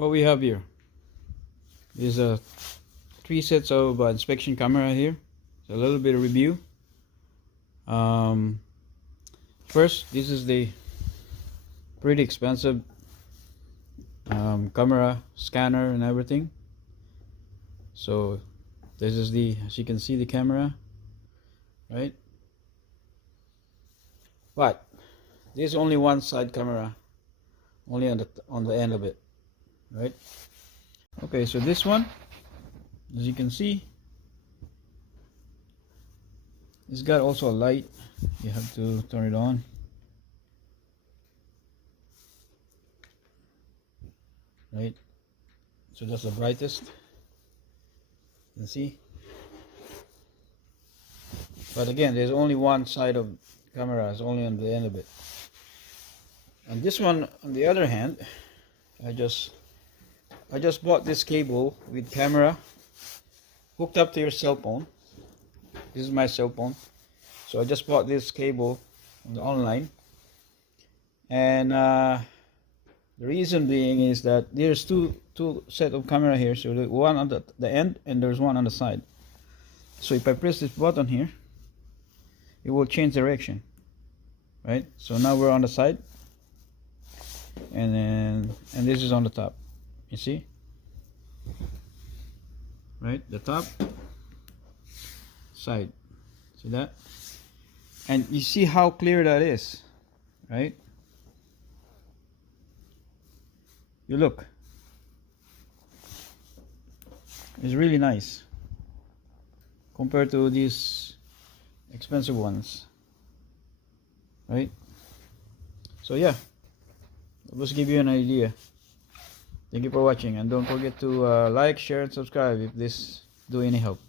what we have here is three sets of inspection camera here. So a little bit of review. First, this is the pretty expensive camera scanner and everything. So this is the, as you can see, the camera, right? But there's only one side camera, only on the end of it, right? Okay, so this one, as you can see, it's got also a light. You have to turn it on. Right, so that's the brightest. You can see. But again, there's only one side of camera, is only on the end of it. And this one, on the other hand, I just bought this cable with camera hooked up to your cell phone. This is my cell phone, so I just bought this cable on the online, and the reason being is that there's two set of camera here. So the one on the end, and there's one on the side. So if I press this button here, it will change direction, right? So now we're on the side, and this is on the top. You see, right? The top, side. See that? And you see how clear that is, right? You look, it's really nice compared to these expensive ones, right? So yeah, let's give you an idea. Thank you for watching, and don't forget to like, share, and subscribe if this do any help.